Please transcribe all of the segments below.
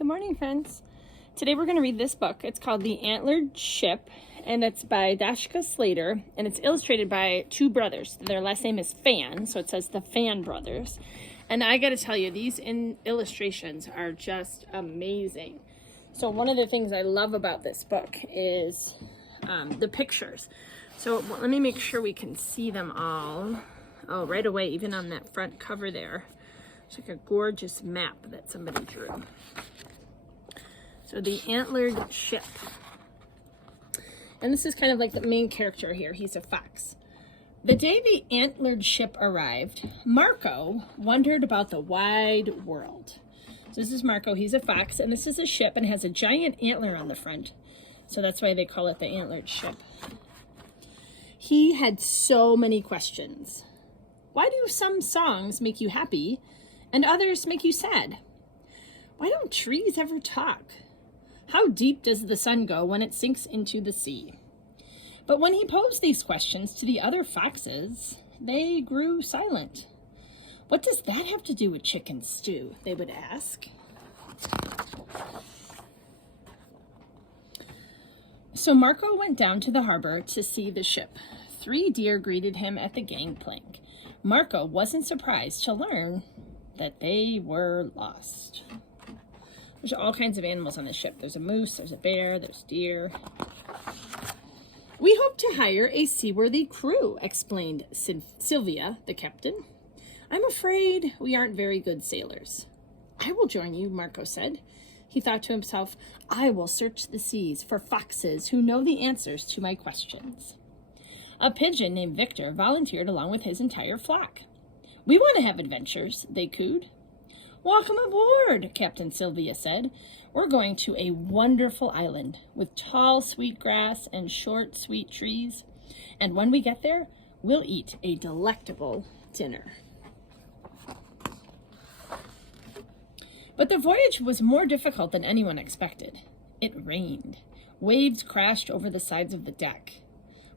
Good morning, friends. Today we're going to read this book. It's called The Antlered Ship, and it's by Dashka Slater, and it's illustrated by two brothers. Their last name is Fan, so it says the Fan Brothers. And I got to tell you, these illustrations are just amazing. So one of the things I love about this book is the pictures. So let me make sure we can see them all. Oh, right away, even on that front cover there. It's like a gorgeous map that somebody drew. So the Antlered Ship. And this is kind of like the main character here. He's a fox. The day the Antlered Ship arrived, Marco wondered about the wide world. So this is Marco. He's a fox, and this is a ship and has a giant antler on the front. So that's why they call it the Antlered Ship. He had so many questions. Why do some songs make you happy and others make you sad? Why don't trees ever talk? How deep does the sun go when it sinks into the sea? But when he posed these questions to the other foxes, they grew silent. What does that have to do with chicken stew? They would ask. So Marco went down to the harbor to see the ship. 3 deer greeted him at the gangplank. Marco wasn't surprised to learn that they were lost. There's all kinds of animals on the ship. There's a moose, there's a bear, there's deer. We hope to hire a seaworthy crew, explained Sylvia, the captain. I'm afraid we aren't very good sailors. I will join you, Marco said. He thought to himself, I will search the seas for foxes who know the answers to my questions. A pigeon named Victor volunteered along with his entire flock. We want to have adventures, they cooed. Welcome aboard, Captain Sylvia said. We're going to a wonderful island with tall, sweet grass and short, sweet trees. And when we get there, we'll eat a delectable dinner. But the voyage was more difficult than anyone expected. It rained. Waves crashed over the sides of the deck.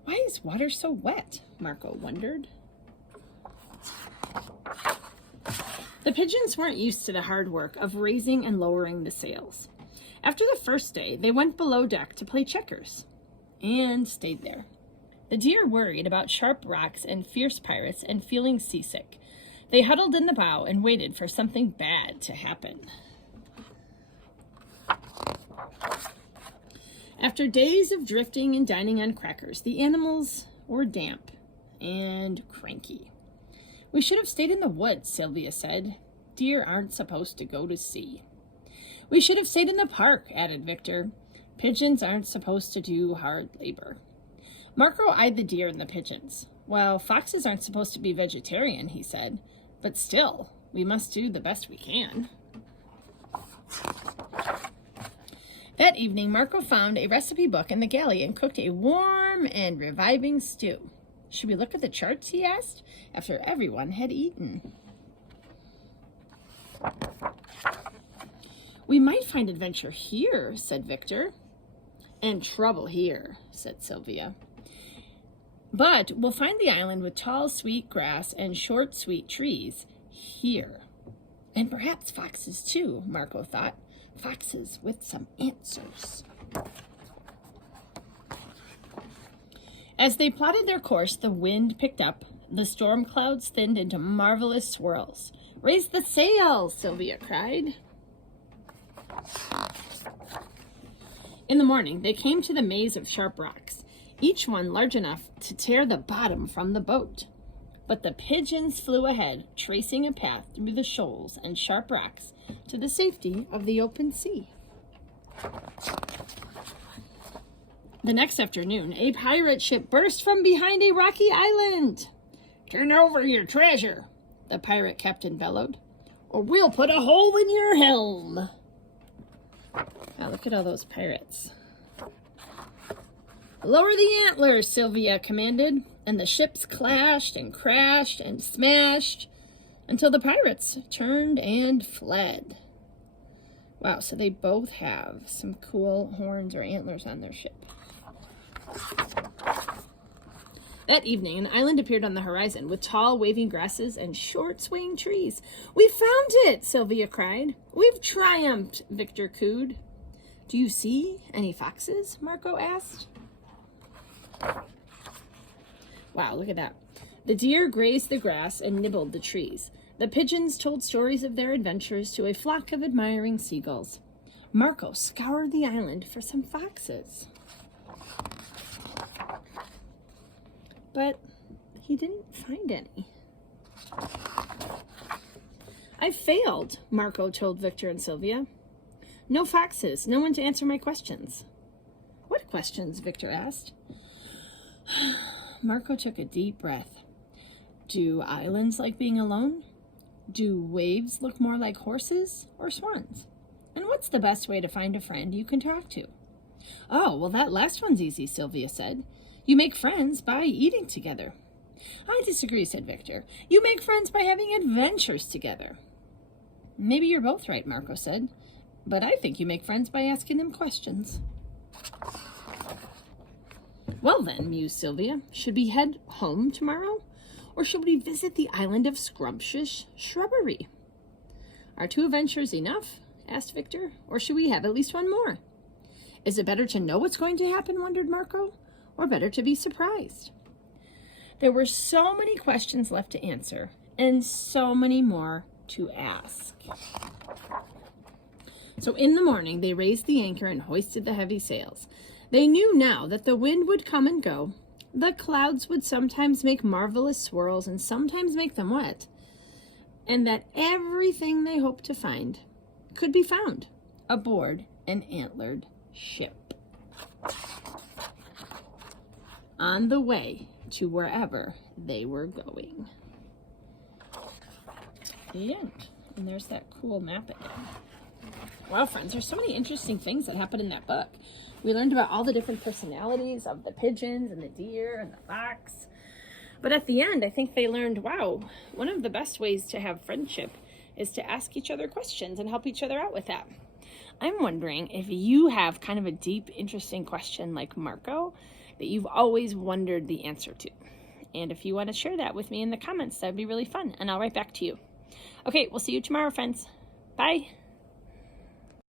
Why is water so wet? Marco wondered. The pigeons weren't used to the hard work of raising and lowering the sails. After the first day, they went below deck to play checkers and stayed there. The deer worried about sharp rocks and fierce pirates and feeling seasick. They huddled in the bow and waited for something bad to happen. After days of drifting and dining on crackers, the animals were damp and cranky. We should have stayed in the woods, Sylvia said. Deer aren't supposed to go to sea. We should have stayed in the park, added Victor. Pigeons aren't supposed to do hard labor. Marco eyed the deer and the pigeons. Well, foxes aren't supposed to be vegetarian, he said. But still, we must do the best we can. That evening, Marco found a recipe book in the galley and cooked a warm and reviving stew. Should we look at the charts, he asked, after everyone had eaten. We might find adventure here, said Victor. And trouble here, said Sylvia. But we'll find the island with tall, sweet grass and short, sweet trees here. And perhaps foxes, too, Marco thought. Foxes with some answers. As they plotted their course, the wind picked up. The storm clouds thinned into marvelous swirls. Raise the sail, Sylvia cried. In the morning, they came to the maze of sharp rocks, each one large enough to tear the bottom from the boat. But the pigeons flew ahead, tracing a path through the shoals and sharp rocks to the safety of the open sea. The next afternoon, a pirate ship burst from behind a rocky island. Turn over your treasure, the pirate captain bellowed, or we'll put a hole in your helm. Wow, look at all those pirates. Lower the antlers, Sylvia commanded, and the ships clashed and crashed and smashed until the pirates turned and fled. Wow, so they both have some cool horns or antlers on their ship. That evening, an island appeared on the horizon with tall, waving grasses and short, swaying trees. "We found it!" Sylvia cried. "We've triumphed!" Victor cooed. "Do you see any foxes?" Marco asked. Wow, look at that. The deer grazed the grass and nibbled the trees. The pigeons told stories of their adventures to a flock of admiring seagulls. Marco scoured the island for some foxes. But he didn't find any. "I failed," Marco told Victor and Sylvia. "No foxes, no one to answer my questions." "What questions?" Victor asked. Marco took a deep breath. "Do islands like being alone? Do waves look more like horses or swans? And what's the best way to find a friend you can talk to?" "Oh, well, that last one's easy," Sylvia said. "You make friends by eating together." "I disagree," said Victor. "You make friends by having adventures together." "Maybe you're both right," Marco said. "But I think you make friends by asking them questions." "Well then," mused Sylvia, "should we head home tomorrow? Or should we visit the island of scrumptious shrubbery?" "Are 2 adventures enough?" asked Victor. "Or should we have at least one more?" "Is it better to know what's going to happen?" wondered Marco. "Or better to be surprised?" There were so many questions left to answer, and so many more to ask. So in the morning, they raised the anchor and hoisted the heavy sails. They knew now that the wind would come and go. The clouds would sometimes make marvelous swirls and sometimes make them wet. And that everything they hoped to find could be found aboard an antlered ship, on the way to wherever they were going. The end. And there's that cool map again. Wow, friends, there's so many interesting things that happen in that book. We learned about all the different personalities of the pigeons and the deer and the fox. But at the end, I think they learned, wow, one of the best ways to have friendship is to ask each other questions and help each other out with that. I'm wondering if you have kind of a deep, interesting question like Marco that you've always wondered the answer to. And if you want to share that with me in the comments, that'd be really fun. And I'll write back to you. Okay, we'll see you tomorrow, friends. Bye.